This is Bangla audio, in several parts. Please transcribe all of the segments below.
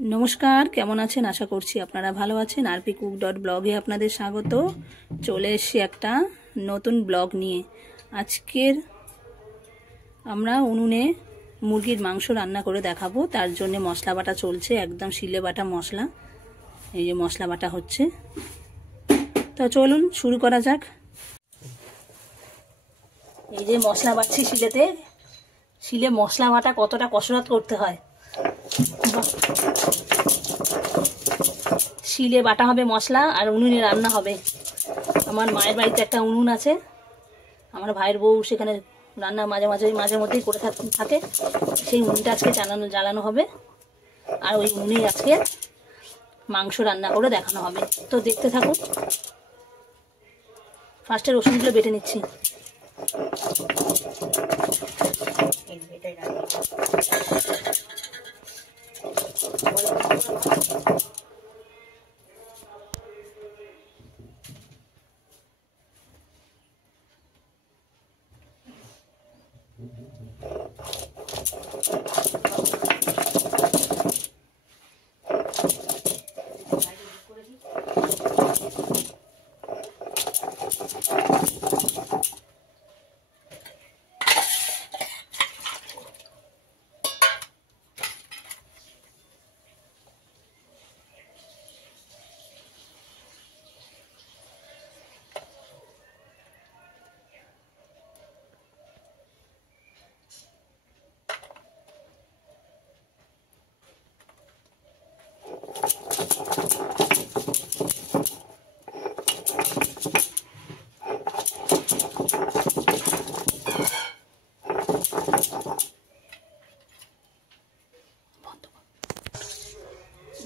नमस्कार केमन आছেন आशा করছি আপনারা ভালো আছেন। rpcook.blog-এ আপনাদের স্বাগত। চলে এসেছি একটা নতুন ব্লগ নিয়ে। আজকের আমরা উনুনে মুরগির মাংস রান্না করে দেখাবো। তার জন্য মশলা বাটা চলছে, একদম শিলে বাটা মশলা। এই যে মশলা বাটা হচ্ছে, তো চলুন শুরু করা যাক। এই যে মশলা বাটছি শিলেতে। শিলে মশলা বাটা কতটা কসরত করতে হয়। শিলে বাটা হবে মশলা আর উনুনে রান্না হবে। আমার মায়ের বাড়িতে একটা উনুন আছে, আমার ভাইয়ের বউ সেখানে রান্না মাঝে মধ্যেই করে থাকে। সেই উনুনটা আজকে জ্বালানো হবে আর ওই উনুনেই আজকে মাংস রান্না করে দেখানো হবে। তো দেখতে থাকুন। ফার্স্টে রসুনগুলো বেটে নিচ্ছি।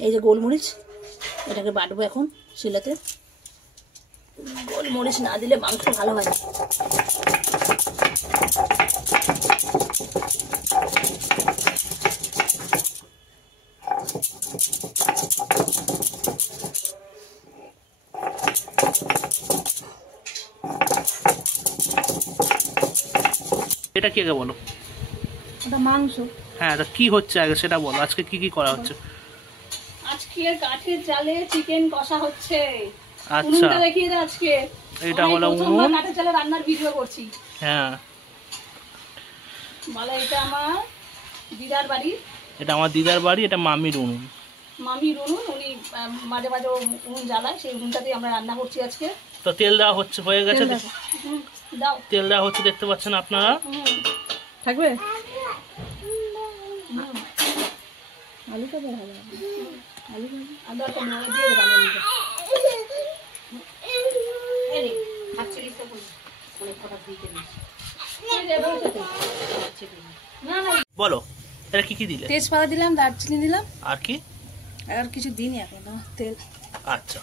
এই যে গোলমরিচ, এটাকে বাটবো এখন শিলাতে। গোলমরিচ না দিলে মাংস ভালো হয় না। এটা কি আগে বলো? এটা মাংস। হ্যাঁ, এটা কি হচ্ছে আগে সেটা বলো। আজকে কি কি করা হচ্ছে? আজকে কাঠের জালে চিকেন কষা হচ্ছে। আচ্ছা, উনুনটা দেখিয়ে দাও। আজকে এটা হলো উনুন। কাঠের জালে রান্নার ভিডিও করছি। হ্যাঁ, বলে এটা আমার দিদার বাড়ি। এটা আমার দিদার বাড়ি, এটা মামির উনুন। মামির উনুন, উনি মাঝে মাঝে উনুন জ্বালায়, সেই উনুনটাতেই আমরা রান্না করছি আজকে। তো তেল দেওয়া হচ্ছে, হয়ে গেছে। দাও, তেল দেওয়া হচ্ছে, দেখতে পাচ্ছেন আপনারা। থাকবে আলুটা ভালো হবে। আলু আর দরকার নেই, দিয়ে দেবো আলু। এই হাত চিড়িস তো অনেক কথা দিতে দিস। না না বলো, এটা কি কি দিলে? তেজপাতা দিলাম, দারচিনি দিলাম, আর কি? আর কিছু দিইনি এখন। তেল। আচ্ছা,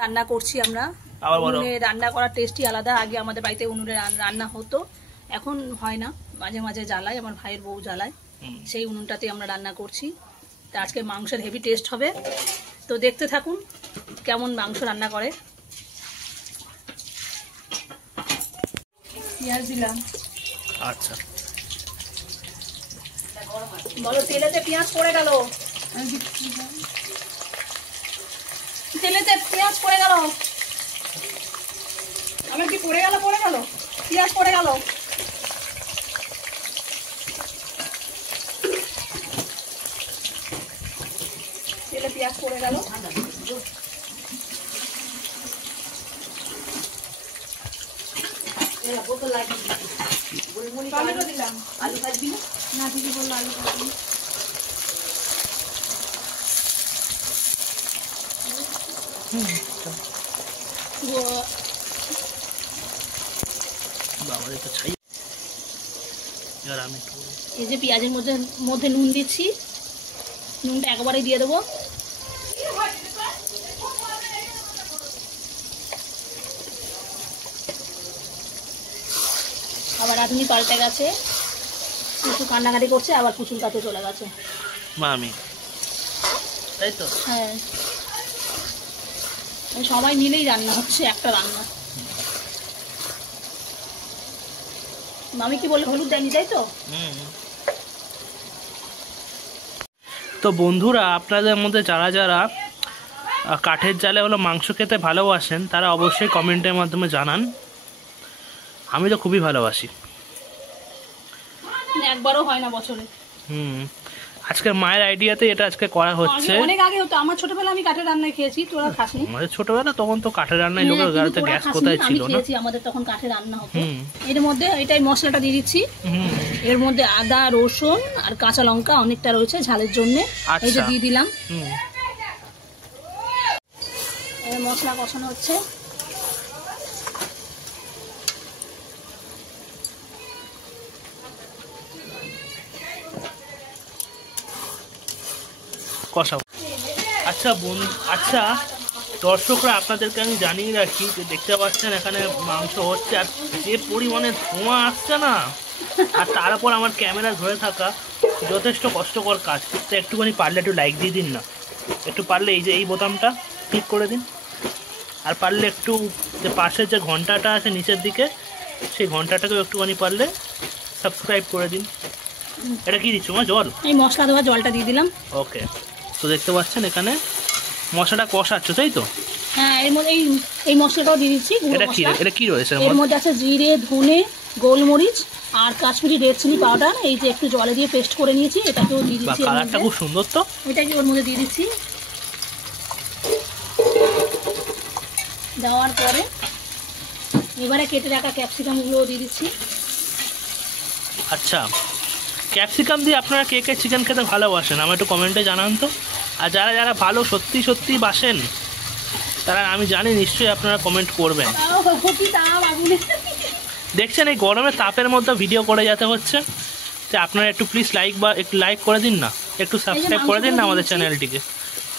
রান্না করছি আমরা। আবার বলো। উনুনে রান্না করার টেস্টই আলাদা। আগে আমাদের বাড়িতে উনুনে রান্না হতো, এখন হয় না। মাঝে মাঝে জ্বালাই, আমার ভাইয়ের বউ জ্বালায়। সেই উনুনটাতে আমরা রান্না করছি। তা আজকে মাংসের হেভি টেস্ট হবে, তো দেখতে থাকুন কেমন মাংস রান্না করে। পেঁয়াজ দিলাম। আচ্ছা, বলো, তেলেতে পেঁয়াজ পড়ে গেল। তেলেতে পেঁয়াজ পড়ে গেল। আমার কি পড়ে গেল? পেঁয়াজ পড়ে গেল। তেলে পেঁয়াজ পড়ে গেল। টমেটো দিলাম। আলু ভাজবি না? দিদি বললো আলু ভাজবি। এই যে পেঁয়াজের মধ্যে নুন দিচ্ছি। নুনটা একবারেই দিয়ে দেবো। আবার রাঁধুনি পাল্টে গেছে, কিছু কান্নাকাটি করছে, আবার কুচুল কাতে চলে গেছে মামি, তাই তো? হ্যাঁ, সবাই মিলেই রান্না হচ্ছে, একটা রান্না। মামি কি বললো হলুদ দেয়নি, তাই তো? তো বন্ধুরা, আপনাদের মধ্যে যারা যারা কাঠের জালে হলো মাংস খেতে ভালোবাসেন তারা অবশ্যই কমেন্টের মাধ্যমে জানান। আমি তো খুবই ভালোবাসি। একবারও হয় না বছরে। আজকে মায়ের আইডিয়াতে এটা আজকে করা হচ্ছে। অনেক আগে হতো, আমার ছোটবেলা আমি কাঠের রান্নায় খেয়েছি, তোরা খাসনি? আমাদের ছোটবেলা তখন তো কাঠের রান্নায় লোকের গাড়িতে গ্যাস কোথায় ছিল না। আমাদের তখন কাঠের রান্না হতো। এর মধ্যে এটাই মশলাটা দিয়ে দিচ্ছি। এর মধ্যে আদা, রসুন আর কাঁচা লঙ্কা অনেকটা রয়েছে ঝালের জন্য, এই যে দিয়ে দিলাম। মশলা কষানো হচ্ছে। কষাও। আচ্ছা আচ্ছা দর্শকরা, আপনাদেরকে আমি জানিয়ে রাখি যে দেখতে পাচ্ছেন এখানে মাংস হচ্ছে, আর যে পরিমাণে ধোঁয়া আসছে না, আর তারপর আমার ক্যামেরা ধরে থাকা যথেষ্ট কষ্টকর কাজ। তো একটুখানি পারলে একটু লাইক দিয়ে দিন না, একটু পারলে এই যে এই বোতামটা ক্লিক করে দিন, আর পারলে একটু যে পাশের যে ঘন্টাটা আছে নিচের দিকে, সেই ঘন্টাটাকেও একটুখানি পারলে সাবস্ক্রাইব করে দিন। এটা কি দিচ্ছ মা? জল? এই মশলা দেওয়া জলটা দিয়ে দিলাম। ওকে, তো দেখতে পাচ্ছেন এখানে মশলাটা কষাচ্ছ, তাই তো? হ্যাঁ, এর মধ্যে এই মশলাটাও দিয়ে দিচ্ছি। এটা কি রয়েছে এর মধ্যে? আছে জিরে, ধনে, গোলমরিচ আর কাশ্মীরি রেড চিলি পাউডার। এই যে একটু জলে দিয়ে পেস্ট করে নিয়েছি, এটাকেও দিয়ে দিচ্ছি। কালারটা খুব সুন্দর। তো এটাকে ওর মধ্যে দিয়ে দিচ্ছি। দেওয়ার পরে এবারে কেটে রাখা ক্যাপসিকামগুলো দিয়ে দিচ্ছি। আচ্ছা, ক্যাপসিকাম দিয়ে আপনারা কে কে চিকেন খেতে ভালোবাসেন আমার একটু কমেন্টে জানান তো। আর যারা যারা ভালো সত্যি বাসেন তারা আমি জানি নিশ্চয়ই আপনারা কমেন্ট করবেন। দেখছেন এই গরমের তাপের মধ্যে ভিডিও করে যেতে হচ্ছে, তো আপনারা একটু প্লিজ একটু লাইক করে দিন না, একটু সাবস্ক্রাইব করে দিন না আমাদের চ্যানেলটিকে।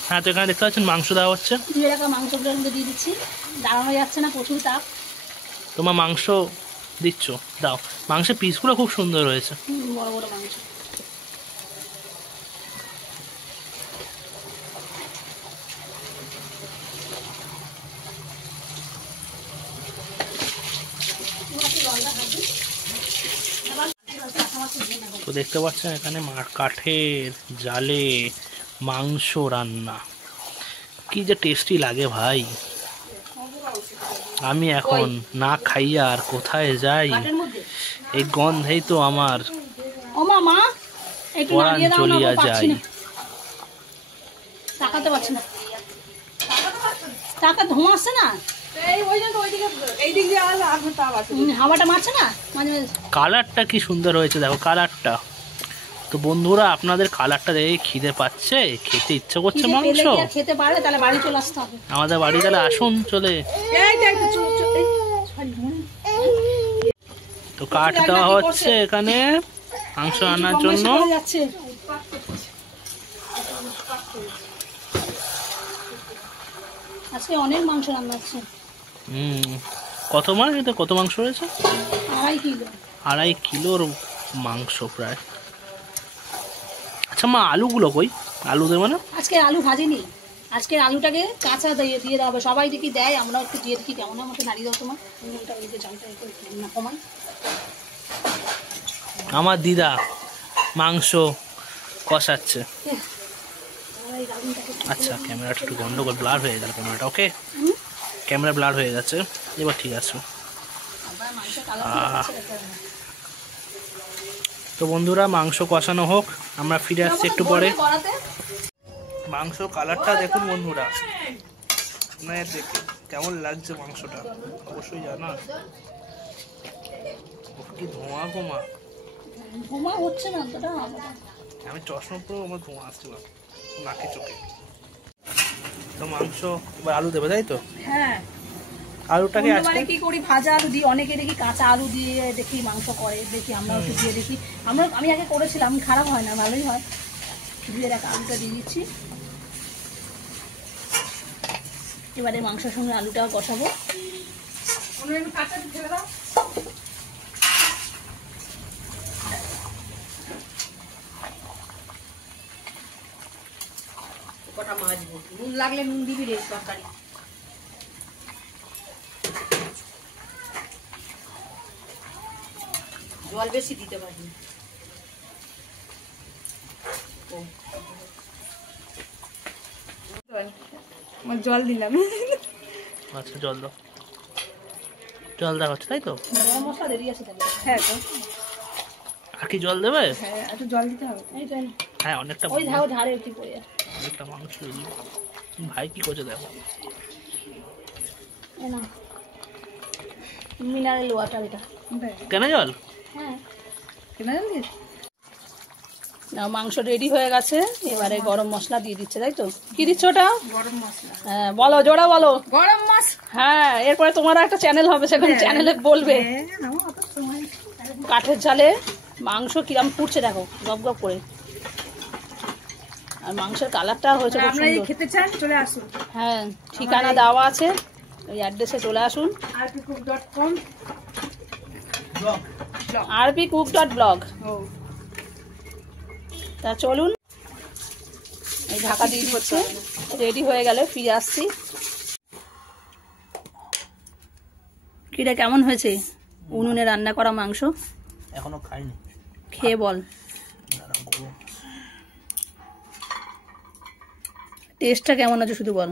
হ্যাঁ, তো এখানে দেখতে পাচ্ছেন মাংস দেওয়া হচ্ছে। মাংসগুলো দিয়ে দিচ্ছি, দাঁড়ানো যাচ্ছে না, প্রচুর তাপ। তোমার মাংস দিচ্ছ, দাও। মাংসের পিসগুলো খুব সুন্দর হয়েছে, বড় বড় মাংস। তো দেখতে পাচ্ছেন এখানে কাঠের জালে মাংস রান্না, কি যে টেস্টি লাগে ভাই। আমি এখন না খাইয়া আর কোথায় যাই, এই গন্ধেই তো আমার পরাণ চলিয়া যায়। তাকাতে পারছি না, টাকা ধোঁয়া আসছে না, হাওয়াটা মারছে না। কালারটা কি সুন্দর হয়েছে দেখো, কালারটা। তো বন্ধুরা, আপনাদের কালারটা দেখে খিদে পাচ্ছে, খেতে ইচ্ছে করছে মাংস। খেতে পারলে তাহলে বাড়ি চলে আসতে হবে। আমাদের বাড়ি তাহলে আসুন চলে। তো কাঠ দেওয়া হচ্ছে এখানে মাংস আনার জন্য। আজকে অনেক মাংস রান্না হচ্ছে। কত মাছ? এটা কত মাংস রয়েছে? 2.5 কিলো। 2.5 কিলোর মাংস প্রায়। আচ্ছা মা, আলুগুলো কই? আলু দেবে না আজকে? আলু ভাজিনি আজকে, আলুটাকে কাঁচা দিয়ে দেওয়া হবে। সবাই দেখি দেয়, আমরা একটু দিয়ে দেখি কেমন। আমাকে নাড়িয়ে দাও তোমার কমান। আমার দিদা মাংস কষাচ্ছে। আচ্ছা, ক্যামেরাটা একটু গন্ডগোল, ব্লার হয়ে গেল ক্যামেরাটা। ওকে, ক্যামেরা ব্লার হয়ে গেছে, এবার ঠিক আছে। তো বন্ধুরা, মাংস কষানো হোক, আমরা ফিরে আসছি একটু পরে। মাংস কালারটা দেখুন বন্ধুরা, দেখে কেমন লাগছে মাংসটা অবশ্যই জানা। কি ধোঁয়া ধোঁয়া হচ্ছে না, আমি চশমা পরে আমার ধোঁয়া আসছে না নাকে চোখে। তো মাংস এবার আলু দেবে, তাই তো? হ্যাঁ, আলুটাকে আজকে কি করি, ভাজা আলু দিই, অনেকে দেখি কাঁচা আলু দিয়ে দেখি মাংস করে, দেখি আমরা একটু দিয়ে দেখি। আমি আগে করেছিলাম, খারাপ হয় না, ভালোই হয়। ধুয়ে রাখা আলুটা দিয়ে দিচ্ছি। এবারে মাংসের সঙ্গে আলুটাও কষাবো। কটা মাছবো, নুন লাগলে নুন দিবি রে তরকারি। জল বেশি দিতে পারি। জল দিলাম। আচ্ছা জল দাও, জল দেওয়া হচ্ছে তাই তো? গরম মশলা রেডি আছে তাহলে। হ্যাঁ তো আর কি জল দেবে? হ্যাঁ একটু জল দিতে হবে। হ্যাঁ অনেকটা ওই ধাও ধারে একটু পড়ে আছে। অনেকটা মাংস রেডি। ভাই কি করছে দেখো। না মিনারেল ওয়াটার এটা। কেন জল? হ্যাঁ কেন জল দিস না। মাংস রেডি হয়ে গেছে, এবারে গরম মশলা দিয়ে দিচ্ছে তাই তো? কি দিচ্ছ ওটা? গরম মশলা। হ্যাঁ বলো, জোড়া বলো। গরম মশলা। হ্যাঁ এরপরে তোমার একটা চ্যানেল হবে, সেখানে চ্যানেলে বলবে। কাঠের জালে মাংস কিরম ফুটছে দেখো, গপ গপ করে। আর মাংসের কালারটা হয়েছে খুব সুন্দর। খেতে চান চলে আসুন। হ্যাঁ ঠিকানা দেওয়া আছে, ওই অ্যাড্রেসে চলে আসুন। rpcook.com rpcook.blog। তা চলুন, এই ঢাকা দিয়ে দিচ্ছে, রেডি হয়ে গেলে ফিরে আসছি। কিরে কেমন হয়েছে উনুনে রান্না করা মাংস? এখনো খাইনি, খেয়ে বল। টেস্টটা কেমন আছে শুধু বল।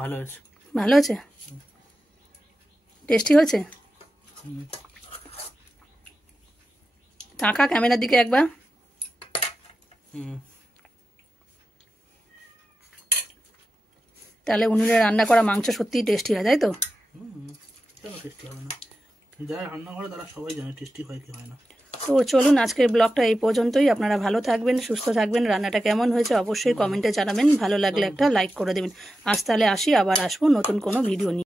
ভালো হয়েছে। ভালো আছে, টেস্টি হয়েছে। তাকা ক্যামেরার দিকে একবার। তাহলে উনুনে রান্না করা মাংস সত্যিই টেস্টি হয় তাই তো? কেন টেস্টি হবে না? যারা রান্না করে তারা সবাই জানে টেস্টি হয় কি হয় না। তো চলুন আজকের ব্লগটা এই পর্যন্তই। আপনারা ভালো থাকবেন, সুস্থ থাকবেন। রান্নাটা কেমন হয়েছে অবশ্যই কমেন্টে জানাবেন। ভালো লাগলে একটা লাইক করে দেবেন। আজ তাহলে আসি, আবার আসবো নতুন কোনো ভিডিও নিয়ে।